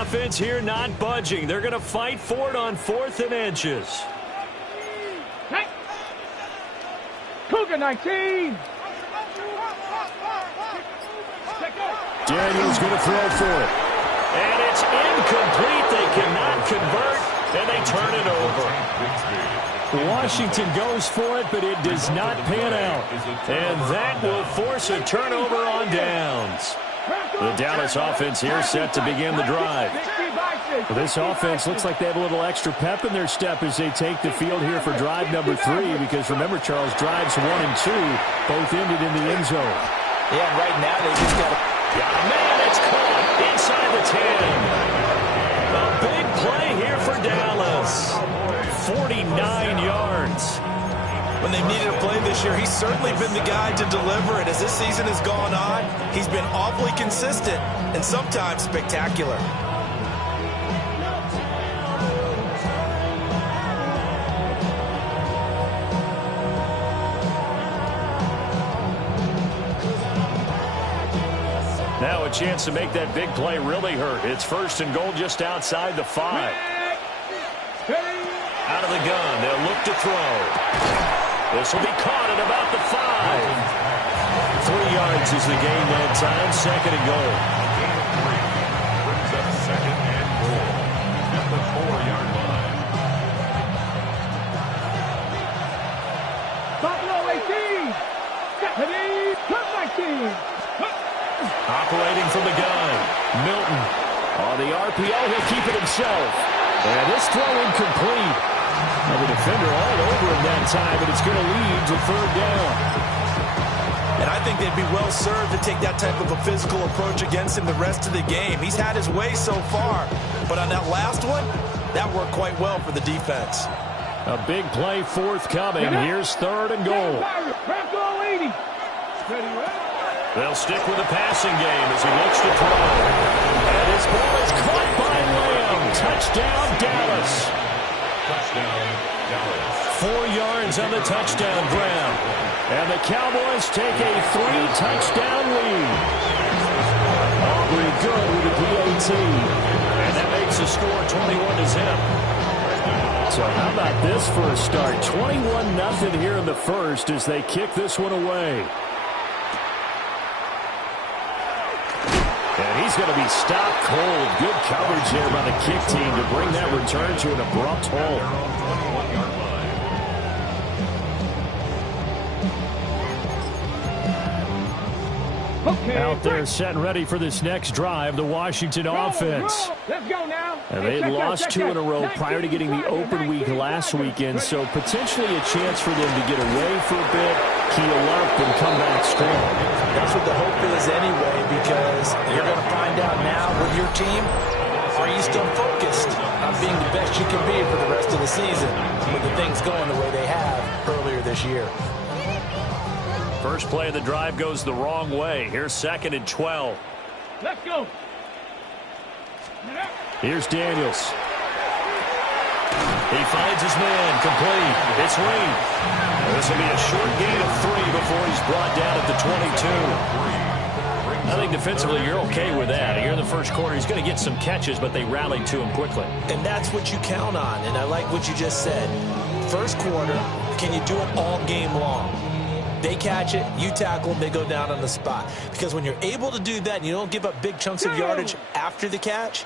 offense here not budging. They're going to fight for it on 4th and inches. Hey. Cougar 19. Daniels going to throw for it. And it's incomplete. They cannot convert, and they turn it over. Washington goes for it, but it does not pan out. And that will force a turnover on downs. The Dallas offense here set to begin the drive. Well, this offense looks like they have a little extra pep in their step as they take the field here for drive number 3. Because remember, Charles, drives 1 and 2 both ended in the end zone. Yeah, and right now they just got to... Man, it's caught inside the 10. A big play here for Dallas. 49 yards. When they needed a play this year, he's certainly been the guy to deliver. And as this season has gone on, he's been awfully consistent and sometimes spectacular. Now a chance to make that big play really hurt. It's 1st and goal just outside the 5. Out of the gun, they'll look to throw. This will be caught at about the 5. 3 yards is the gain that time. 2nd and goal. Brings up 2nd and goal at the 4-yard line. Buffalo 18. Stephanie, 19. Operating from the gun. Milton. On the RPO, he'll keep it himself. And this throw incomplete. Now the defender all over him that time, but it's going to lead to 3rd down. And I think they'd be well served to take that type of a physical approach against him the rest of the game. He's had his way so far, but on that last one, that worked quite well for the defense. A big play forthcoming. Here's 3rd and goal. They'll stick with the passing game as he looks to throw. And his ball is caught by Lamb. Touchdown, Dallas. Touchdown, Dallas. 4 yards on the touchdown grab. And the Cowboys take a 3-touchdown lead. Aubrey good with the PAT. And that makes the score 21-0. So how about this for a start? 21-0 here in the first as they kick this one away. And he's going to be stopped cold. Good coverage there by the kick team to bring that return to an abrupt halt. Out there set and ready for this next drive, the Washington offense. Let's go now. And they had lost 2 in a row prior to getting the open week last weekend, so potentially a chance for them to get away for a bit, heal up, and come back strong. That's what the hope is anyway, because you're going to find out now with your team, are you still focused on being the best you can be for the rest of the season with the things going the way they have earlier this year. First play of the drive goes the wrong way. Here's 2nd and 12. Let's go. Here's Daniels. He finds his man, complete. It's Reed. This will be a short gain of 3 before he's brought down at the 22. I think defensively you're okay with that. Here in the first quarter, he's going to get some catches, but they rallied to him quickly. And that's what you count on, and I like what you just said. First quarter, can you do it all game long? They catch it, you tackle them, they go down on the spot. Because when you're able to do that and you don't give up big chunks of yardage after the catch,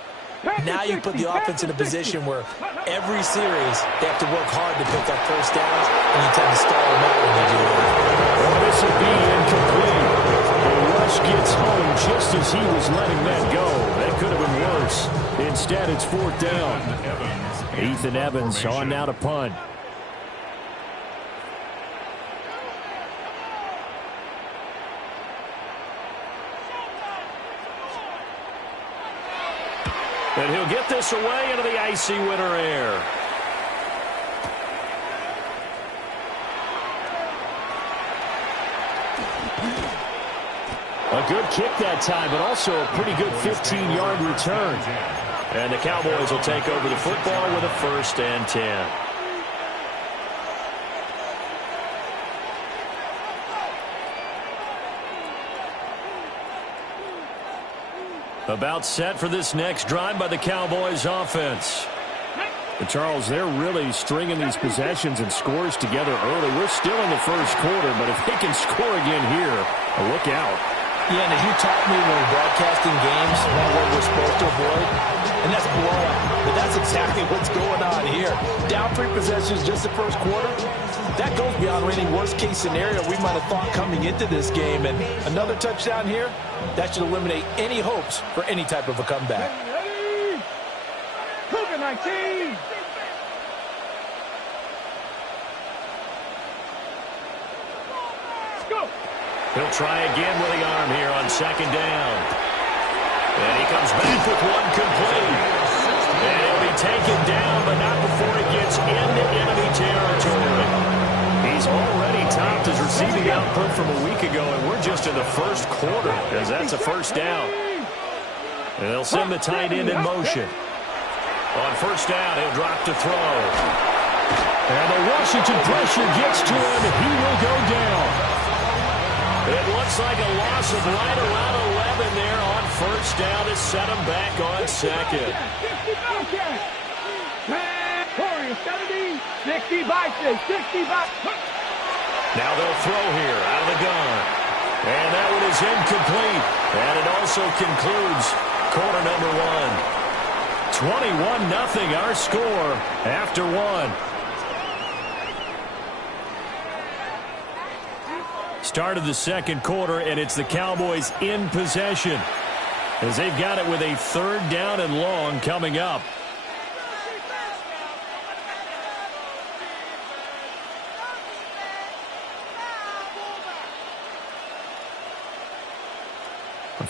now you put the offense in a position where every series they have to work hard to pick up first downs, and you tend to stall them out when they do that. Well, this will be incomplete. The rush gets home just as he was letting that go. That could have been worse. Instead, it's 4th down. Ethan Evans on now to punt. And he'll get this away into the icy winter air. A good kick that time, but also a pretty good 15-yard return. And the Cowboys will take over the football with a 1st and 10. About set for this next drive by the Cowboys offense. And Charles, they're really stringing these possessions and scores together early. We're still in the first quarter, but if they can score again here, look out. Yeah, and as you taught me when we're broadcasting games, one word we're supposed to avoid, and that's blowout. But that's exactly what's going on here. Down 3 possessions just the first quarter. That goes beyond any worst-case scenario we might have thought coming into this game. And another touchdown here, that should eliminate any hopes for any type of a comeback. COVID-19. Go. He'll try again with the arm here on second down. And he comes back with one complete. And he'll be taken down, but not before he gets into enemy territory. He's already topped his receiving output from a week ago, and we're just in the first quarter, as that's a first down. And they'll send the tight end in motion. On first down, he'll drop to throw. And the Washington pressure gets to him, and he will go down. It looks like a loss of right around 11 there on first down to set him back on second. 70, 60 by 60 by. Now they'll throw here out of the gun. And that one is incomplete. And it also concludes quarter number 1. 21-0 our score after 1. Start of the second quarter, and it's the Cowboys in possession as they've got it with a third down and long coming up.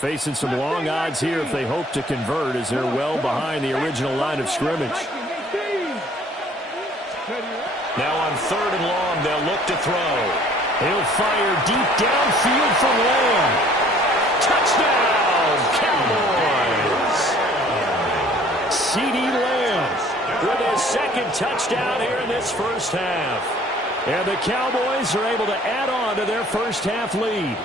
Facing some long odds here if they hope to convert, as they're well behind the original line of scrimmage. Now on third and long, they'll look to throw. He'll fire deep downfield for Lamb. Touchdown, Cowboys! CeeDee Lamb with his second touchdown here in this first half. And the Cowboys are able to add on to their first half lead.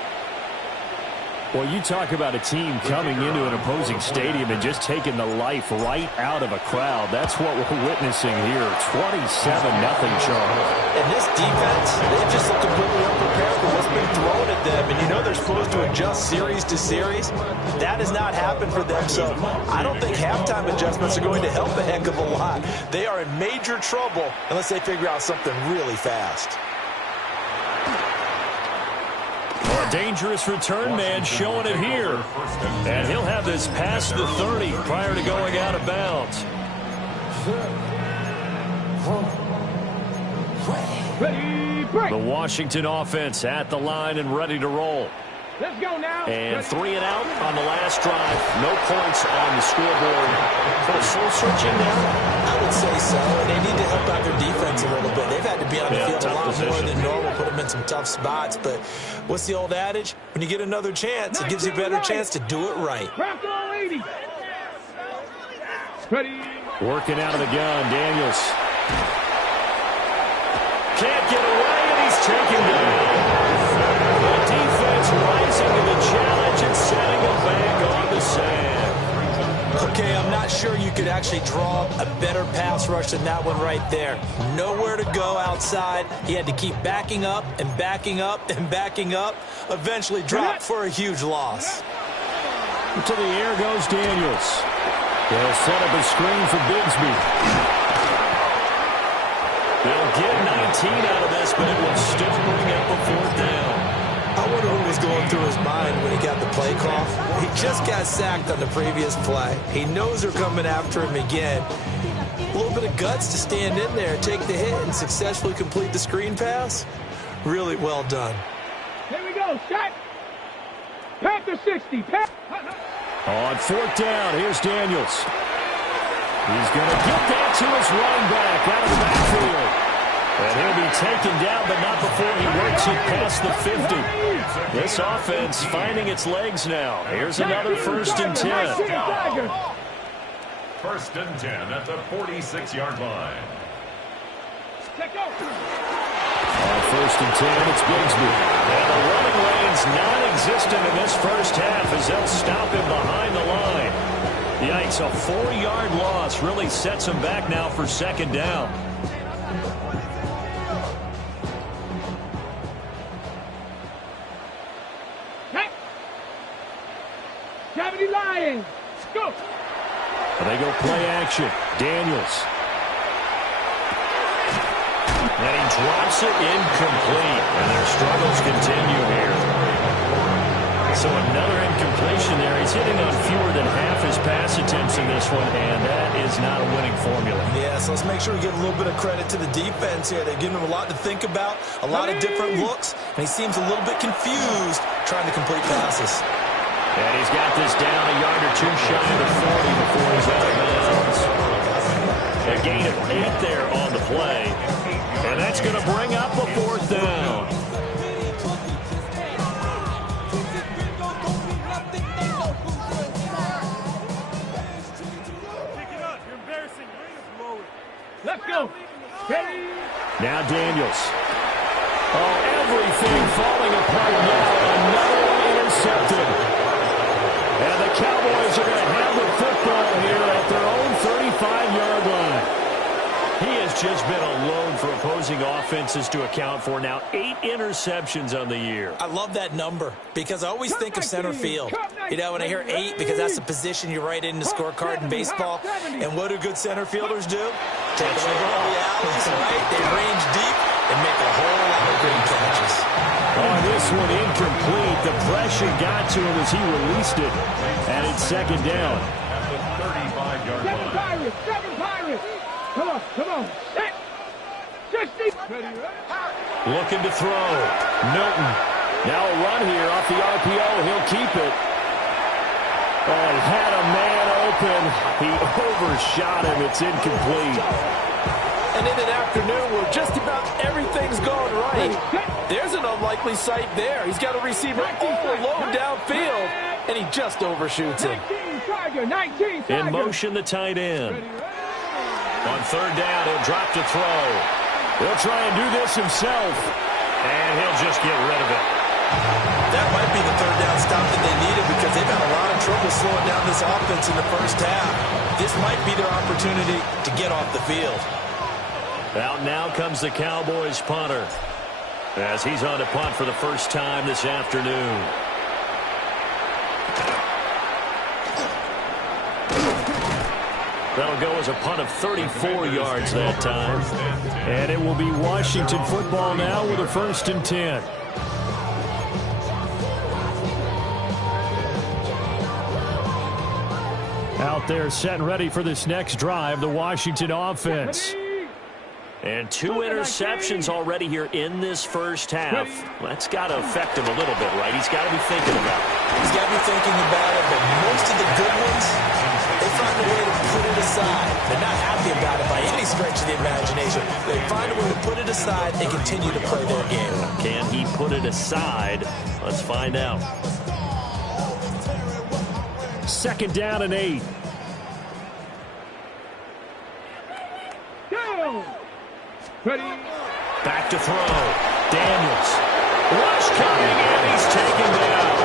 Well, you talk about a team coming into an opposing stadium and just taking the life right out of a crowd. That's what we're witnessing here. 27-0, Charles. And this defense, they just look completely unprepared for what's been thrown at them. And you know they're supposed to adjust series to series. That has not happened for them. So I don't think halftime adjustments are going to help a heck of a lot. They are in major trouble unless they figure out something really fast. Dangerous return man showing it here. And he'll have this past the 30 prior to going out of bounds. The Washington offense at the line and ready to roll. Let's go now. And 3 and out on the last drive. No points on the scoreboard. So soul searching now? I would say so. And they need to help out their defense a little bit. They've had to be on the field a lot more than normal, put them in some tough spots. But what's the old adage? When you get another chance, it gives you a better chance to do it right. Ready. Working out of the gun, Daniels. Can't get away, and he's taken down. The defense rising to the challenge and setting him back on the sand. Okay, I'm not sure you could actually draw a better pass rush than that one right there. Nowhere to go outside. He had to keep backing up and backing up and backing up. Eventually dropped for a huge loss. To the air goes Daniels. They'll set up a screen for Bigsby. They'll get 19 out of this, but it will still bring up a fourth down. I wonder what was going through his mind when he got the play call. He just got sacked on the previous play. He knows they're coming after him again. A little bit of guts to stand in there, take the hit, and successfully complete the screen pass. Really well done. Here we go, shot. Panther 60. On fourth down, here's Daniels. He's going to get that to his running back out of the backfield. And he'll be taken down, but not before he works it past the 50. This offense finding its legs now. Here's another 1st and 10. 1st and 10 at the 46-yard line. Let's go. On 1st and 10, it's Bigsby. And the running lane's non-existent in this first half as they'll stop him behind the line. Yikes, a 4-yard loss really sets him back now for second down. Lions, go! They go play action. Daniels. And he drops it incomplete. And their struggles continue here. So another incompletion there. He's hitting on fewer than half his pass attempts in this one, and that is not a winning formula. Yeah, so let's make sure we give a little bit of credit to the defense here. They're giving him a lot to think about, a lot of different looks, and he seems a little bit confused trying to complete passes. And he's got this down a yard or two shy of the 40 before he's out of bounds. A gain of 8 there on the play. And that's going to bring up a 4th down. Let's go. Now Daniels. Oh, everything falling apart now. Another one intercepted. And the Cowboys are going to have the football here at their own 35-yard line. He has just been a load for opposing offenses to account for. Now 8 interceptions on the year. I love that number because I always think of center field. You know, when I hear 8, because that's the position you write in the scorecard in baseball. And what do good center fielders do? Take away all the alleys, right? They range deep and make a whole lot of great catches. On this one, incomplete. The pressure got to him as he released it. And it's second down. At the 35-yard line. 7 Pirates. Come on. 60. Looking to throw. Milton. Now a run here off the RPO. He'll keep it. Oh, he had a man open. He overshot him. It's incomplete. And in an afternoon where just about everything's going right, there's an unlikely sight there. He's got a receiver all alone downfield, and he just overshoots him. 19 Tiger. In motion, the tight end. On third down, he'll drop to throw. He'll try and do this himself, and he'll just get rid of it. That might be the third down stop that they needed because they've had a lot of trouble slowing down this offense in the first half. This might be their opportunity to get off the field. Out now comes the Cowboys punter as he's on to punt for the first time this afternoon. That'll go as a punt of 34 yards that time. And it will be Washington football now with a 1st and 10. Out there set and ready for this next drive, the Washington offense. And 2 interceptions already here in this first half. That's got to affect him a little bit, right? He's got to be thinking about it. He's got to be thinking about it, but most of the good ones, they find a way to put it aside. They're not happy about it by any stretch of the imagination. They find a way to put it aside and continue to play their game. Can he put it aside? Let's find out. 2nd down and 8. Ready. Back to throw. Daniels. Rush coming, and he's taken down.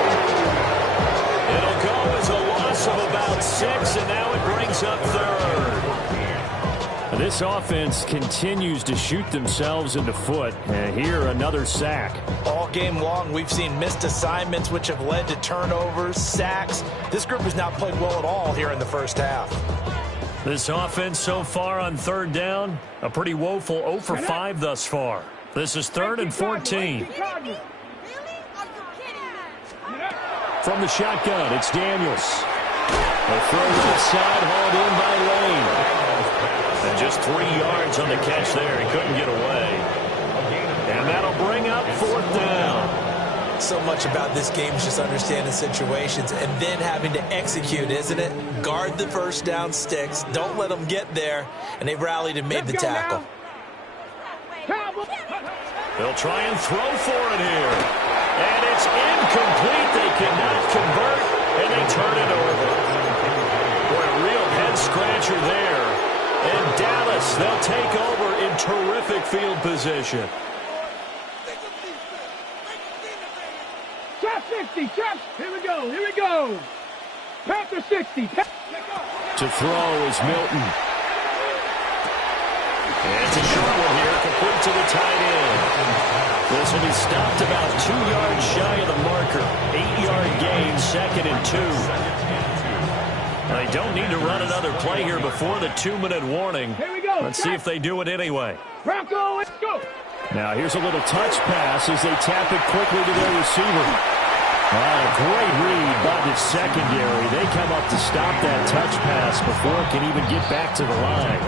It'll go as a loss of about 6, and now it brings up 3rd. This offense continues to shoot themselves in the foot. And here, another sack. All game long, we've seen missed assignments, which have led to turnovers, sacks. This group has not played well at all here in the first half. This offense so far on 3rd down, a pretty woeful 0 for 5 thus far. This is 3rd and 14. From the shotgun, it's Daniels. A throw to the side, hauled in by Lane. And just 3 yards on the catch there. He couldn't get away. And that'll bring up 4th down. So much about this game is just understanding situations and then having to execute, isn't it? Guard the first down sticks. Don't let them get there. And they've rallied and made the tackle. They'll try and throw for it here. And it's incomplete. They cannot convert, and they turn it over. Boy, a real head-scratcher there. And Dallas, they'll take over in terrific field position. 60. Check. Here we go. Here we go. Panther 60. To throw is Milton. And it's a short one here, complete to the tight end. This will be stopped about 2 yards shy of the marker. 8-yard gain, 2nd and 2. They don't need to run another play here before the 2-minute warning. Here we go. Let's see if they do it anyway. Bronco, let's go. Now here's a little touch pass as they tap it quickly to their receiver. A great read by the secondary. They come up to stop that touch pass before it can even get back to the line.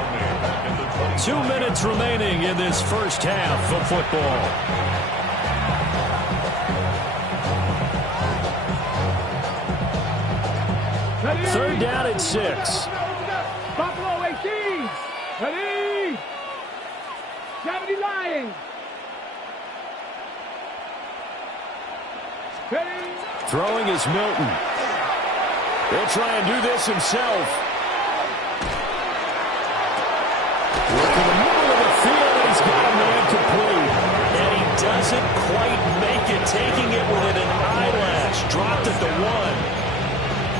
2 minutes remaining in this first half of football. Third down and 6. Buffalo 18. Ready. 70 Lions. Ready. Throwing is Milton. He'll try and do this himself. Working the middle of the field, and he's got a man complete. And he doesn't quite make it, taking it within an eyelash. Dropped at the 1.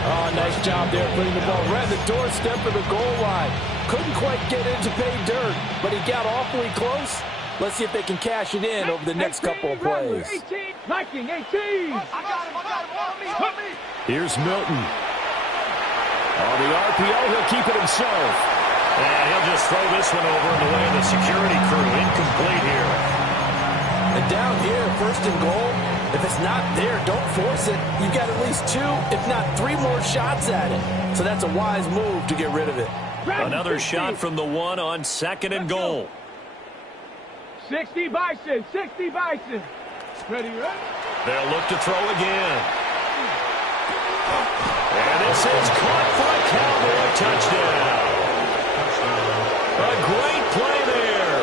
Oh, nice job there putting the ball right at the doorstep of the goal line. Couldn't quite get in to pay dirt, but he got awfully close. Let's see if they can cash it in over the next couple of plays. 18. Viking 18. I got him. On me. Here's Milton. On the RPO, he'll keep it himself. And he'll just throw this one over in the way of the security crew. Incomplete here. And down here, 1st and goal, if it's not there, don't force it. You've got at least 2, if not 3 more shots at it. So that's a wise move to get rid of it. Another shot from the 1 on 2nd and goal. 60 Bison. 60 Bison. Ready? They'll look to throw again. And this is caught for a Cowboy touchdown. A great play there.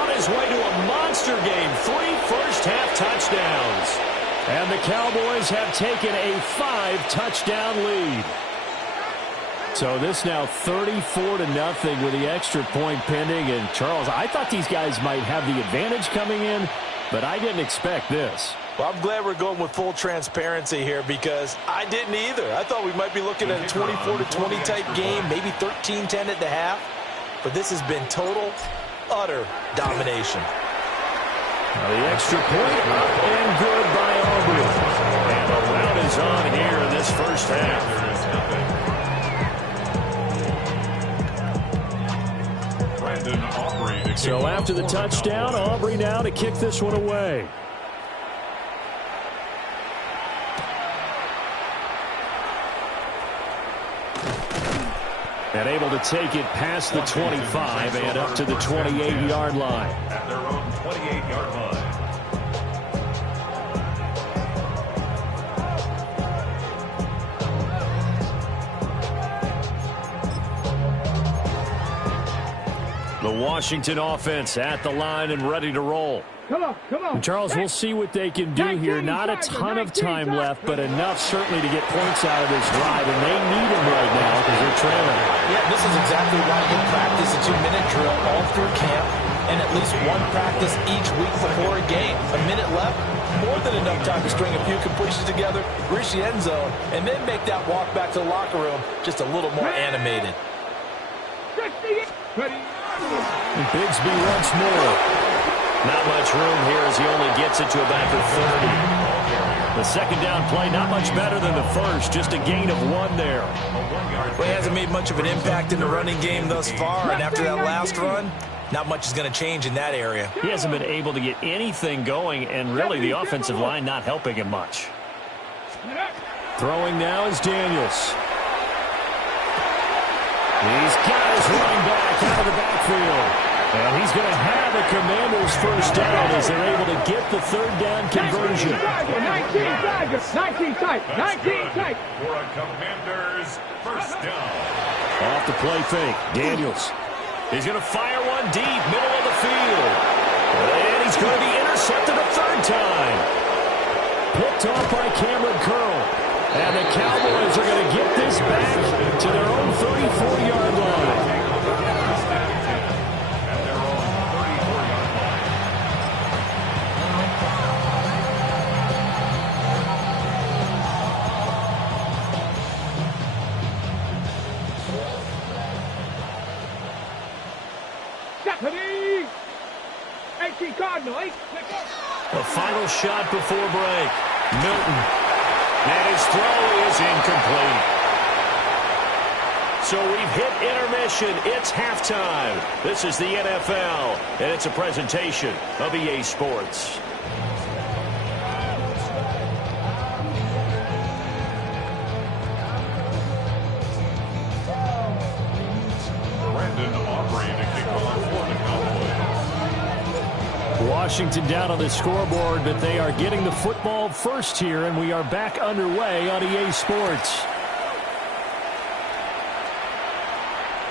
On his way to a monster game. 3 first-half touchdowns. And the Cowboys have taken a 5-touchdown lead. So this now 34-0 with the extra point pending. And Charles, I thought these guys might have the advantage coming in, but I didn't expect this. Well, I'm glad we're going with full transparency here because I didn't either. I thought we might be looking at a 24-20 type game, maybe 13-10 at the half. But this has been total, utter domination. Now the extra point up and good by Aubrey. And the rout is on here in this first half. So after the touchdown, Aubrey now to kick this one away. And able to take it past the 25 and up to the 28-yard line. At their own 28-yard line. The Washington offense at the line and ready to roll. Come on. And Charles, we'll see what they can do here. Not a ton of time left, but enough certainly to get points out of this drive, and they need them right now because they're trailing. Yeah, this is exactly why you practice a 2-minute drill all through camp and at least one practice each week before a game. A minute left, more than enough time to string a few completions together, reach the end zone, and then make that walk back to the locker room just a little more animated. 60. Ready. And Bigsby once more. Not much room here as he only gets it to about the 30. The second down play, not much better than the first, just a gain of 1 there. Well, he hasn't made much of an impact in the running game thus far, and after that last run, not much is going to change in that area. He hasn't been able to get anything going, and really the offensive line not helping him much. Throwing now is Daniels. He's got his running back out of the backfield. And he's going to have a Commanders first down as they're able to get the third down conversion. 19 tight. For a Commanders first down. Off the play fake, Daniels. He's going to fire one deep, middle of the field. And he's going to be intercepted a third time. Picked off by Cameron Curl. And the Cowboys are going to get this back to their own 34-yard line. 18 Cardinal. The final shot before break. Milton. And his throw is incomplete. So we've hit intermission. It's halftime. This is the NFL, and it's a presentation of EA Sports. Washington down on the scoreboard, but they are getting the football first here, and we are back underway on EA Sports.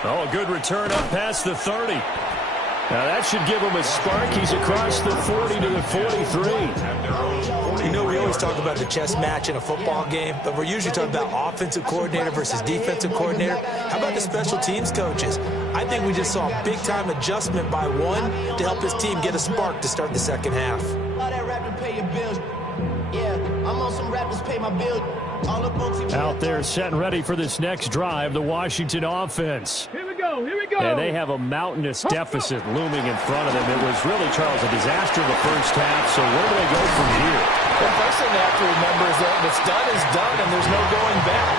Oh, a good return up past the 30. Now that should give him a spark. He's across the 40 to the 43. You know, we always talk about the chess match in a football game, but we're usually talking about offensive coordinator versus defensive coordinator. How about the special teams coaches? I think we just saw a big-time adjustment by one to help his team get a spark to start the second half. Out there set and ready for this next drive, the Washington offense. Here we go. Here we go. And they have a mountainous deficit looming in front of them. It was really, Charles, a disaster in the first half, so where do they go from here? The first thing they have to remember is that what's done is done, and there's no going back.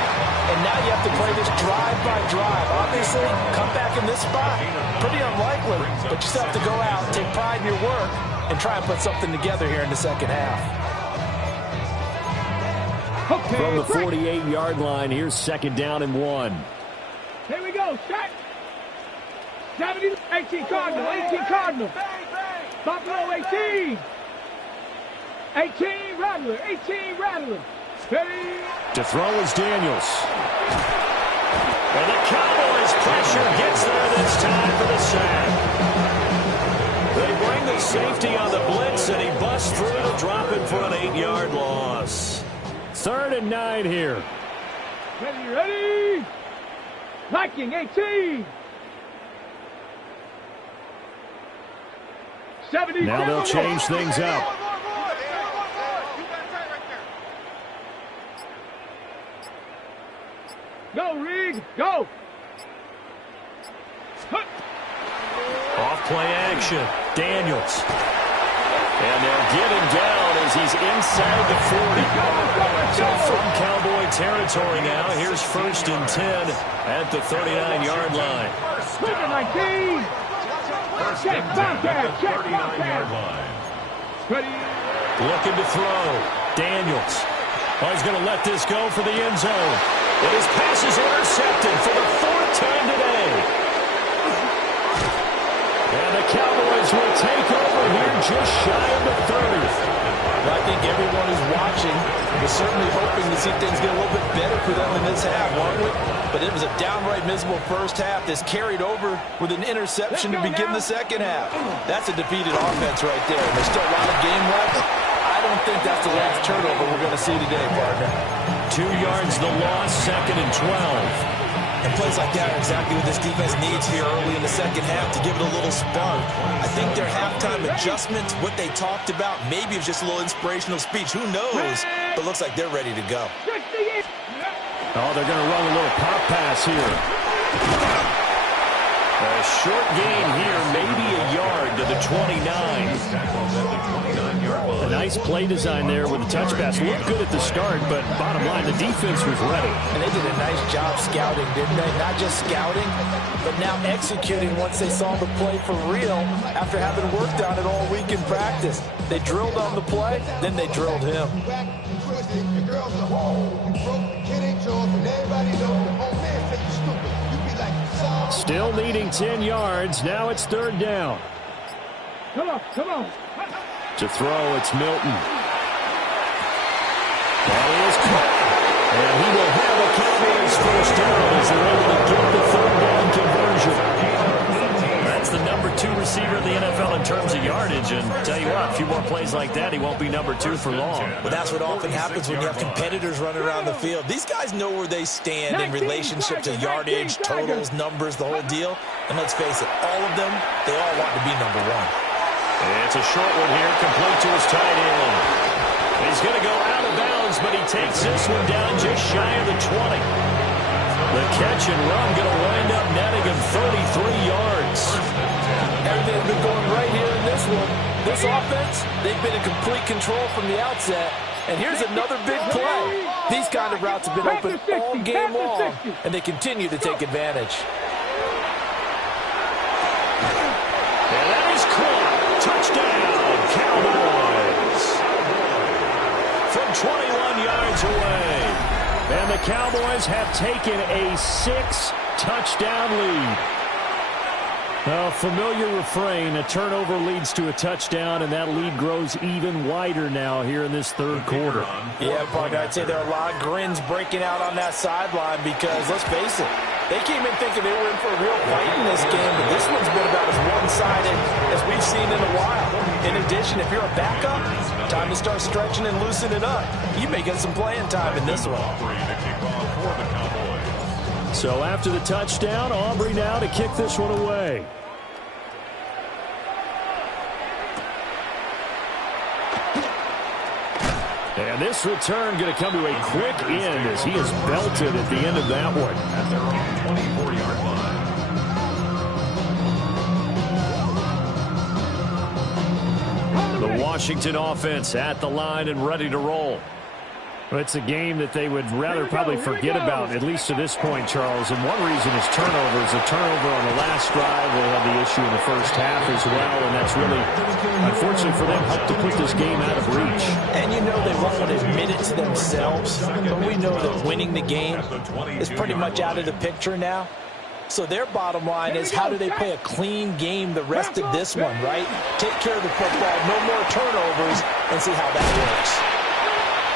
And now you have to play this drive by drive. Obviously, come back in this spot, pretty unlikely, but you still have to go out, take pride in your work, and try and put something together here in the second half. Okay, from the 48-yard line, here's second down and 1. Here we go. Set. 70, 18 Cardinal. 18 Cardinal. Buffalo 18. 18 Rattler. 18 Rattler. Ready. To throw is Daniels. And the Cowboys pressure gets there this time for the sack. They bring the safety on the blitz, and he busts through to drop it for an 8-yard loss. 3rd and 9 here. Ready, ready. Viking 18. 70. Now they'll change things up. Go, Reed. Go. Off play action. Daniels. And they'll get him down as he's inside the 40. So from Cowboy territory now, here's 1st and 10 at the 39-yard line. 19. Check, Bobcat. Check, Bobcat. Ready. Looking to throw. Daniels. Oh, he's going to let this go for the end zone. And his pass is intercepted for the 4th time today. And the Cowboys will take over here just shy of the 30. I think everyone who's watching was certainly hoping to see things get a little bit better for them in this half, weren't we? But it was a downright miserable first half. This carried over with an interception to begin the second half. That's a defeated offense right there. There's still a lot of game left. I don't think that's the last turnover we're going to see today, partner. 2 yards the loss, 2nd and 12. And plays like that are exactly what this defense needs here early in the second half to give it a little spark. I think their halftime adjustments, what they talked about, maybe it was just a little inspirational speech. Who knows? But looks like they're ready to go. Oh, they're going to run a little pop pass here. A short gain here, maybe a yard to the 29. A nice play design there with the touch pass. Looked good at the start, but bottom line, the defense was ready. And they did a nice job scouting, didn't they? Not just scouting, but now executing once they saw the play for real after having worked on it all week in practice. They drilled on the play, then they drilled him. Still needing 10 yards. Now it's 3rd down. Come on, come on. To throw, it's Milton. That is caught. And he will have a Cowboys first down as they're able to get the 3rd down conversion. That's the number 2 receiver in the NFL in terms of yardage. And tell you what, a few more plays like that, he won't be number 2 for long. But that's what often happens when you have competitors running around the field. These guys know where they stand in relationship to yardage, totals, numbers, the whole deal. And let's face it, all of them, they all want to be number 1. It's a short one here, complete to his tight end. He's going to go out of bounds, but he takes this one down just shy of the 20. The catch and run going to wind up netting him 33 yards. Everything's been going right here in this this one. This offense, they've been in complete control from the outset. And here's another big play. These kind of routes have been open all game long, and they continue to take advantage. And that is caught. Touchdown, Cowboys. From 21 yards away. And the Cowboys have taken a 6-touchdown lead. A familiar refrain, a turnover leads to a touchdown, and that lead grows even wider now here in this third quarter. Yeah, partner, I'd say there are a lot of grins breaking out on that sideline because, let's face it, they came in thinking they were in for a real fight in this game, but this one's been about as one-sided as we've seen in a while. In addition, if you're a backup, time to start stretching and loosening up. You may get some playing time in this one. So after the touchdown, Aubrey now to kick this one away. And this return going to come to a quick end as he is belted at the end of that one. At their own 24-yard line. The Washington offense at the line and ready to roll. It's a game that they would rather probably forget about, at least to this point, Charles. And one reason is turnovers. A turnover on the last drive. They had the issue in the first half as well, and that's really, unfortunately for them, helped to put this game out of reach. And you know they won't admit it to themselves, but we know that winning the game is pretty much out of the picture now. So their bottom line is, how do they play a clean game the rest of this one, right? Take care of the football, no more turnovers, and see how that works.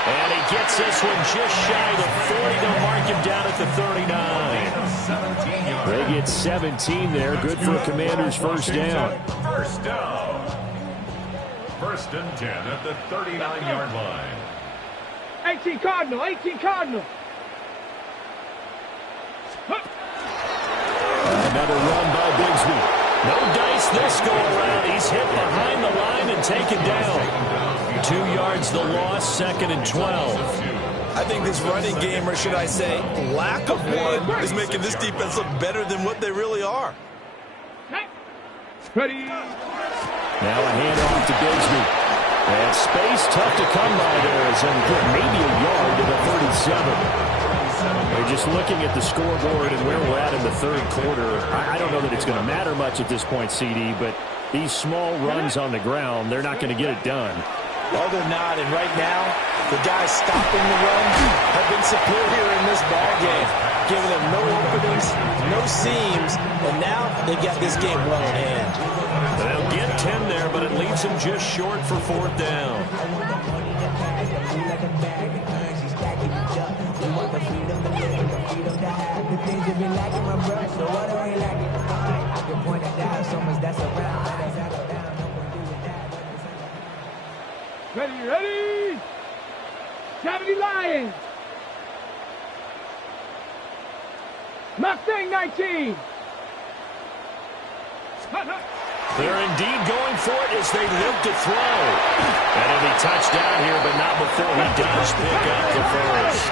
And he gets this one just shy of the 40. They'll mark him down at the 39. They get 17 there. Good for a Commander's first down. First down. First and 10 at the 39-yard line. 18 Cardinal, 18 Cardinal. Another run by Bigsby. No dice this go around. He's hit behind the line and taken down. 2 yards the loss, 2nd and 12. I think this running game, or should I say lack of one, is making this defense look better than what they really are. Ready. Now a handoff to Bigsby. And space tough to come by there as maybe a yard to the 37. We're just looking at the scoreboard and where we're at in the third quarter. I don't know that it's going to matter much at this point, CD, but these small runs on the ground, they're not going to get it done. Well, they're not, and right now, the guys stopping the run have been superior in this ball game, giving them no openings, no seams, and now they've got this game well in hand. They'll get 10 there, but it leaves them just short for 4th down. Ready, ready. 70 Lions. Mustang 19. They're indeed going for it as they look to throw. And it'll be touchdown here, but not before he does pick up the first.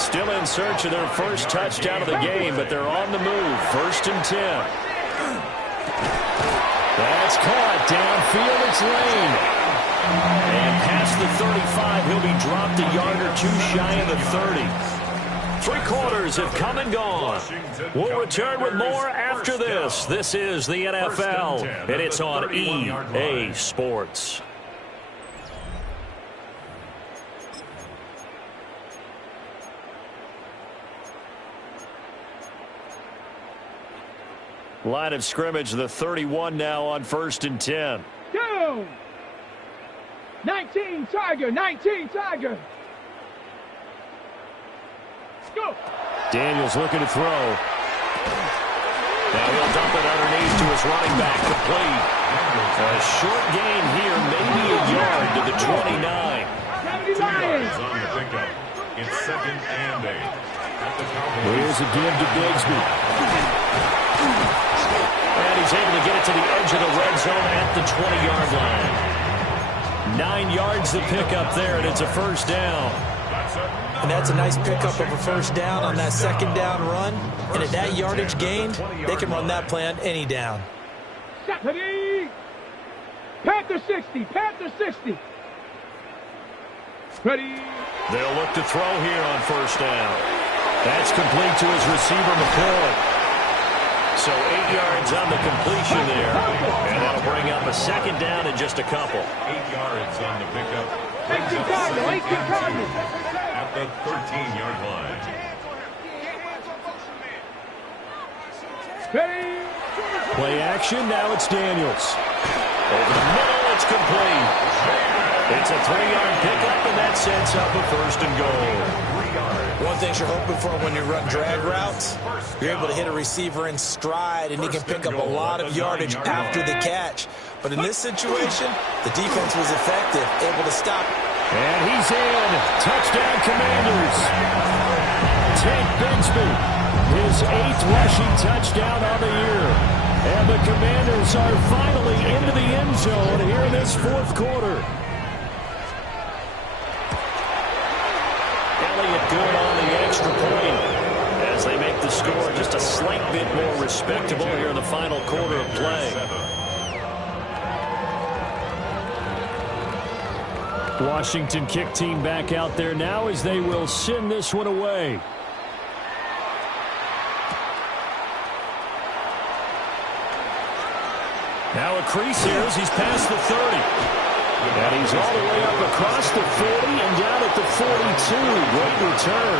Still in search of their first touchdown of the game, but they're on the move. 1st and 10. That's caught downfield. It's Lane. And past the 35, he'll be dropped a yard or two shy of the 30. 3 quarters have come and gone. We'll return with more after this. This is the NFL, and it's on EA Sports. Line of scrimmage, the 31 now on 1st and 10. Go. 19 Tiger, 19 Tiger. Go. Daniels looking to throw. Now he'll dump it underneath to his running back, complete. A short gain here, maybe a yard to the 29. 70 Lions. On the pickup. It's 2nd and 8. Here's a give to Bigsby. And he's able to get it to the edge of the red zone at the 20-yard line. 9 yards the pickup there, and it's a first down. And that's a nice pickup of a first down on that 2nd down run. And at that yardage gain, they can run that play on any down. Ready. Panther 60. Panther 60. Ready. They'll look to throw here on first down. That's complete to his receiver, McCoy. So 8 yards on the completion there. And that'll bring up a second down in just a couple. 8 yards on the pickup. 18 Cardinals. 18 Cardinals. At the 13-yard line. Ready. Play action. Now it's Daniels. Over the middle, it's complete. It's a 3-yard pickup, and that sets up a first and goal. One thing you're hoping for when you run drag routes, you're able to hit a receiver in stride, and he can pick up a lot of yardage after the catch. But in this situation, the defense was effective, able to stop. And he's in. Touchdown, Commanders. Tank Bigsby, his 8th rushing touchdown on the year. And the Commanders are finally into the end zone here in this fourth quarter. Elliott good on the extra point as they make the score just a slight bit more respectable here in the final quarter of play. Washington kick team back out there now as they will send this one away. Now a crease here as he's past the 30. And he's all the way up across the 40 and down at the 42. Great return.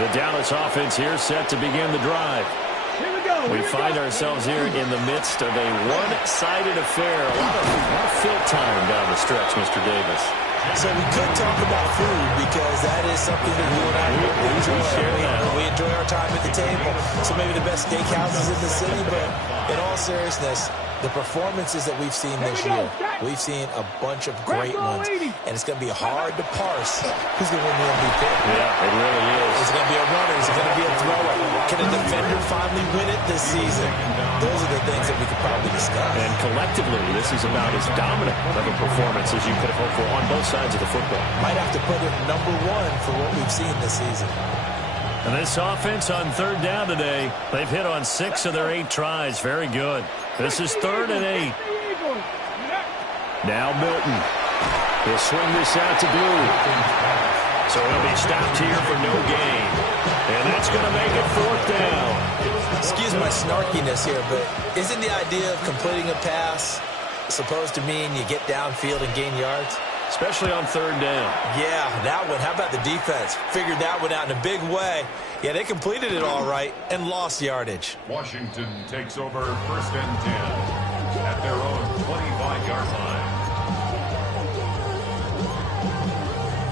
The Dallas offense here set to begin the drive. Here we go. We find ourselves here in the midst of a one-sided affair. A lot of fill time down the stretch, Mr. Davis. So we could talk about food because that is something that you and I enjoy. We enjoy our time at the table. So maybe the best steakhouses in the city, but in all seriousness, the performances that we've seen this year, we've seen a bunch of great ones, and it's going to be hard to parse who's going to win the MVP. Yeah, it really is. Is it going to be a runner? Is it going to be a thrower? Can a defender finally win it this season? Those are the things that we could probably discuss. And collectively, this is about as dominant of a performance as you could have hoped for on both sides of the football. Might have to put it #1 for what we've seen this season. And this offense on third down today, they've hit on 6 of their 8 tries. Very good. This is 3rd and 8. Now Milton. He'll swing this out to Blue. So he'll be stopped here for no gain. And that's going to make it 4th down. Excuse my snarkiness here, but isn't the idea of completing a pass supposed to mean you get downfield and gain yards? Especially on 3rd down. Yeah, that one. How about the defense? Figured that one out in a big way. Yeah, they completed it all right and lost yardage. Washington takes over 1st and 10 at their own 25-yard line.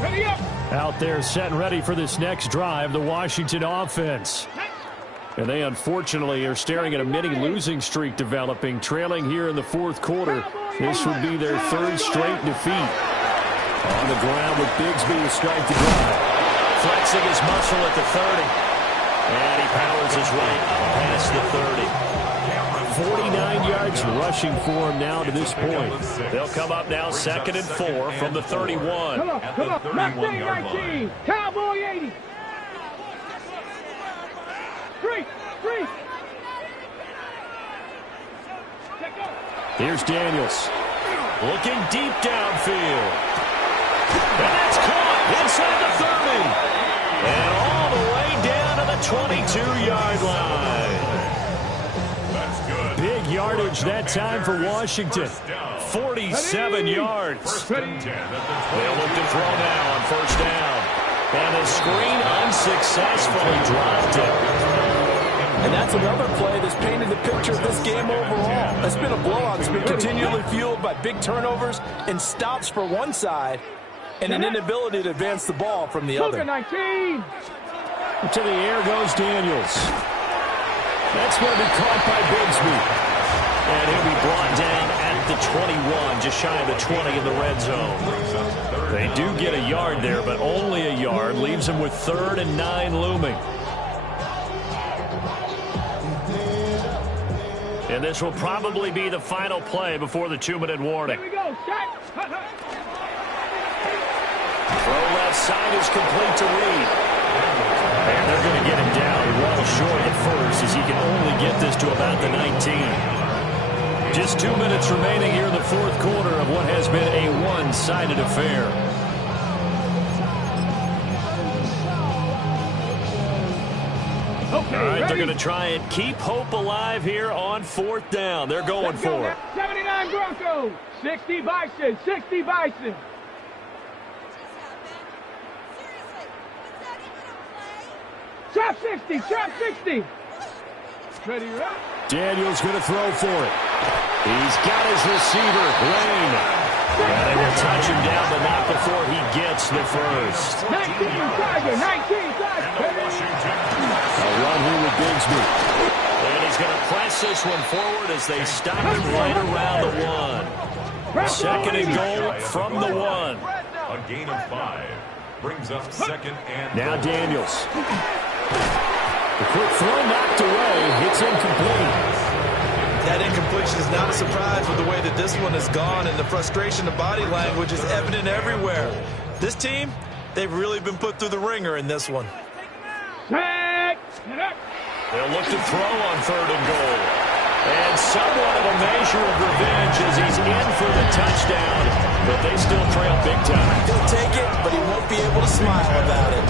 Ready up. Out there set and ready for this next drive, the Washington offense. And they unfortunately are staring at a mini losing streak developing, trailing here in the 4th quarter. This would be their 3rd straight defeat. On the ground with Bigsby to strike the drive. Flexing his muscle at the 30. And he powers his way past the 30. 49 yards rushing for him now to this point. They'll come up now 2nd and 4 from the 31. Come on. Mustang 19. Cowboy 80. 3. Here's Daniels. Looking deep downfield. And that's caught inside the 30. And all the way down to the 22-yard line. That's good. Big yardage that time for Washington. 47 yards. 1st and 10 at the They'll look to throw now on 1st down. And the screen unsuccessfully dropped it. And that's another play that's painted the picture of this game overall. It's been a blowout. It's been continually fueled by big turnovers and stops for one side and an inability to advance the ball from the other. 19. To the air goes Daniels. That's going to be caught by Bigsby. And he'll be brought down at the 21, just shy of the 20 in the red zone. They do get a yard there, but only a yard. Leaves them with 3rd and 9 looming. And this will probably be the final play before the 2-minute warning. Here we go. Shot. Throw left side is complete to Reed. And they're going to get him down well short at first as he can only get this to about the 19. Just 2 minutes remaining here in the fourth quarter of what has been a one-sided affair. Okay, all right, ready? they're going to try and keep hope alive here on fourth down. They're going Let's go for it. now. 79 Broncos. 60 Bison. 60 Bison. Trap 60. Trap 60. Ready, right? Daniels going to throw for it. He's got his receiver, Lane. And they will touch him down, but not before he gets the first. 19 Tiger. 19 Tiger. A run here with Bigsby. And he's going to press this one forward as they stop him right around the one. Second and goal from the one. A gain of 5 brings up second and Now goal. Daniels. The quick throw knocked away. It's incomplete. That incompletion is not a surprise with the way that this one has gone, and the frustration of body language is evident everywhere. This team, they've really been put through the ringer in this one. Set. Get up. They'll look to throw on third and goal. And somewhat of a measure of revenge as he's in for the touchdown, but they still trail big time. He'll take it, but he won't be able to smile about it.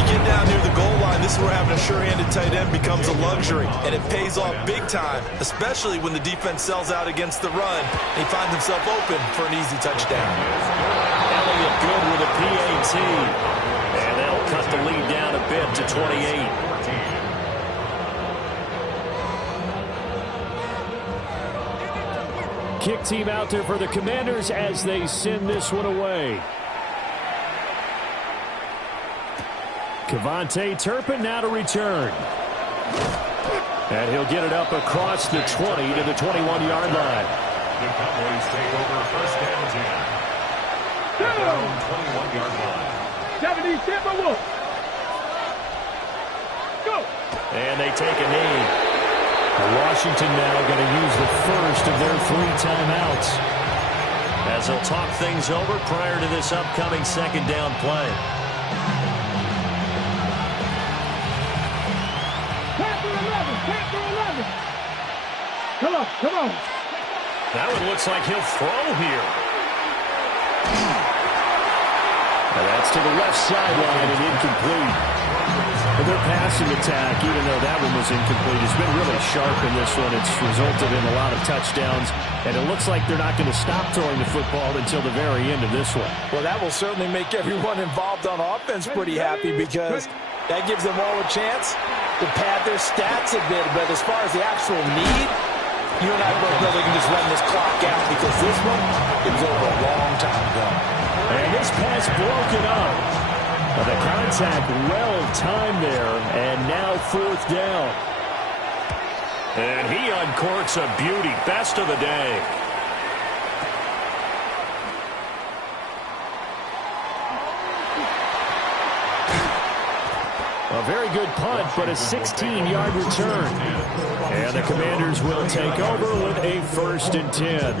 You get down near the goal line, this is where having a sure-handed tight end becomes a luxury, and it pays off big time, especially when the defense sells out against the run, and he finds himself open for an easy touchdown. Elliott good with a PAT. And they'll cut the lead down a bit to 28. Kick team out there for the Commanders as they send this one away. Kevontae Turpin now to return. And he'll get it up across the 20 to the 21-yard line. The Cowboys take over first down 10. At their own 21-yard line. 70 Timberwolves. Go. And they take a knee. Washington now going to use the first of their 3 timeouts as they'll talk things over prior to this upcoming second down play. Panther 11. Come on, come on. That one looks like he'll throw here. And that's to the left sideline and incomplete. But their passing attack, even though that one was incomplete, has been really sharp in this one. It's resulted in a lot of touchdowns, and it looks like they're not going to stop throwing the football until the very end of this one. Well, that will certainly make everyone involved on offense pretty happy because that gives them all a chance to pad their stats a bit. But as far as the actual need, you and I both know they can just run this clock out because this one, it was over a long time ago. And this pass broken up. But the contact well timed there, and now fourth down. And he uncorks a beauty. Best of the day. A very good punt, but a 16-yard return. And the Commanders will take over with a 1st and 10.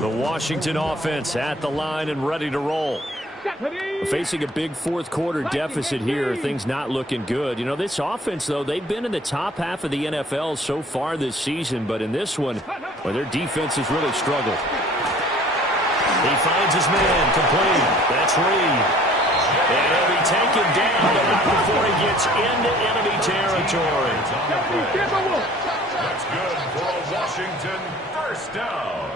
The Washington offense at the line and ready to roll. Facing a big fourth quarter deficit here, things not looking good. You know, this offense, though, they've been in the top half of the NFL so far this season, but in this one, well, their defense has really struggled. He finds his man, complete. That's Reed. And he'll be taken down, but not before he gets into enemy territory. That's good for a Washington first down.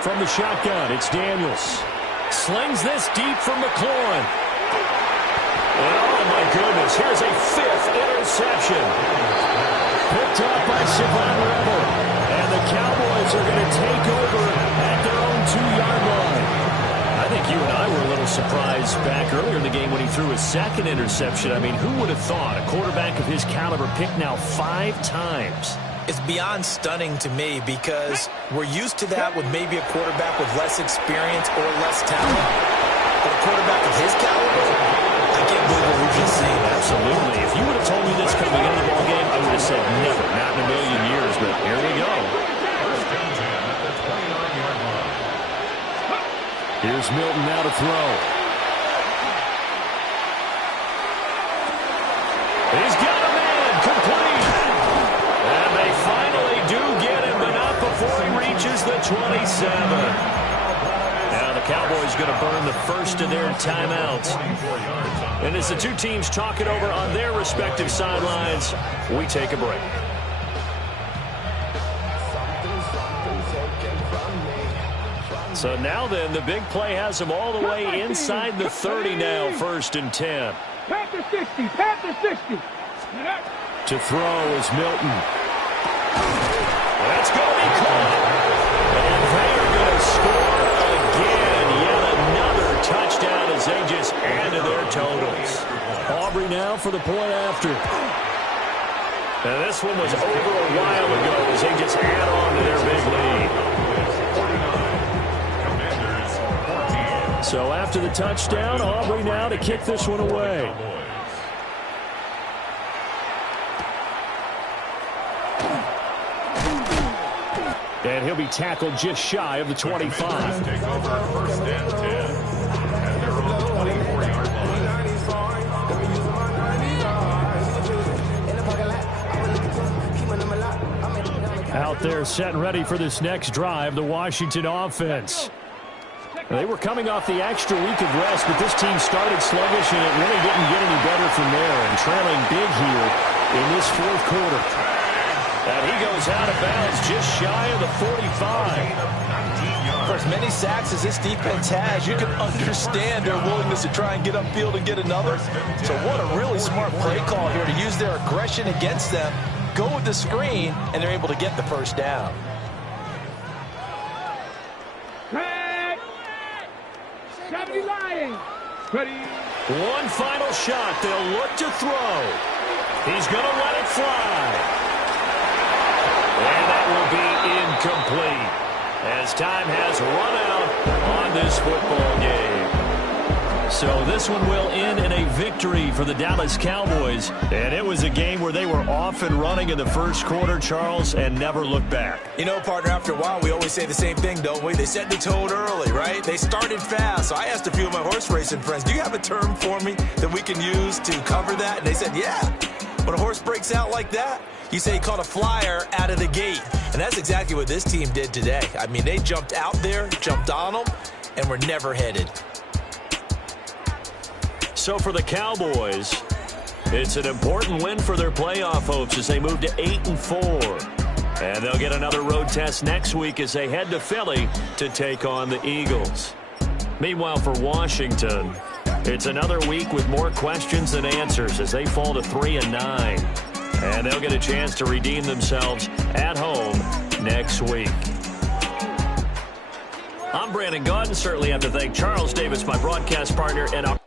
From the shotgun, it's Daniels. Slings this deep from McLaurin. And oh, my goodness, here's a 5th interception. Picked up by Savon Rebel. And the Cowboys are going to take over at their own 2-yard line. I think you and I were a little surprised back earlier in the game when he threw his 2nd interception. I mean, who would have thought a quarterback of his caliber picked now 5 times? It's beyond stunning to me because we're used to that with maybe a quarterback with less experience or less talent. But a quarterback of his caliber, I can't believe what we've just seen. Absolutely. If you would have told me this coming into the ballgame, I would have said never, not in a million years. But here we go. First down 10 at the 29-yard line. Here's Here's Milton now to throw. He's got a man, complete. And they finally do get him, but not before he reaches the 27. Now the Cowboys going to burn the first of their timeouts. And as the two teams talk it over on their respective sidelines, we take a break. So now then, the big play has them all the way inside the 30 now, 1st and 10. Panther 60, Panther 60. To throw is Milton. That's going to be caught. And they are going to score again. Yet another touchdown as they just add to their totals. Aubrey now for the point after. And this one was over a while ago as they just add on to their big lead. So after the touchdown, Aubrey now to kick this one away. And he'll be tackled just shy of the 25. Take over 1st and 10 at their own 24-yard line. Out there set and ready for this next drive, the Washington offense. They were coming off the extra week of rest, but this team started sluggish, and it really didn't get any better from there. And trailing big here in this 4th quarter. And he goes out of bounds just shy of the 45. For as many sacks as this defense has, you can understand their willingness to try and get upfield and get another. So what a really smart play call here to use their aggression against them, go with the screen, and they're able to get the first down. Ready. One final shot. They'll look to throw. He's going to let it fly. And that will be incomplete as time has run out on this football game. So this one will end in a victory for the Dallas Cowboys. And it was a game where they were off and running in the 1st quarter, Charles, and never looked back. You know, partner, after a while, we always say the same thing, don't we? They set the tone early, right? They started fast. So I asked a few of my horse racing friends, do you have a term for me that we can use to cover that? And they said, yeah. When a horse breaks out like that, you say he caught a flyer out of the gate. And that's exactly what this team did today. I mean, they jumped out there, jumped on them, and were never headed. So for the Cowboys, it's an important win for their playoff hopes as they move to 8-4. And they'll get another road test next week as they head to Philly to take on the Eagles. Meanwhile, for Washington, it's another week with more questions than answers as they fall to 3-9. And they'll get a chance to redeem themselves at home next week. I'm Brandon Gaudin. Certainly have to thank Charles Davis, my broadcast partner, and our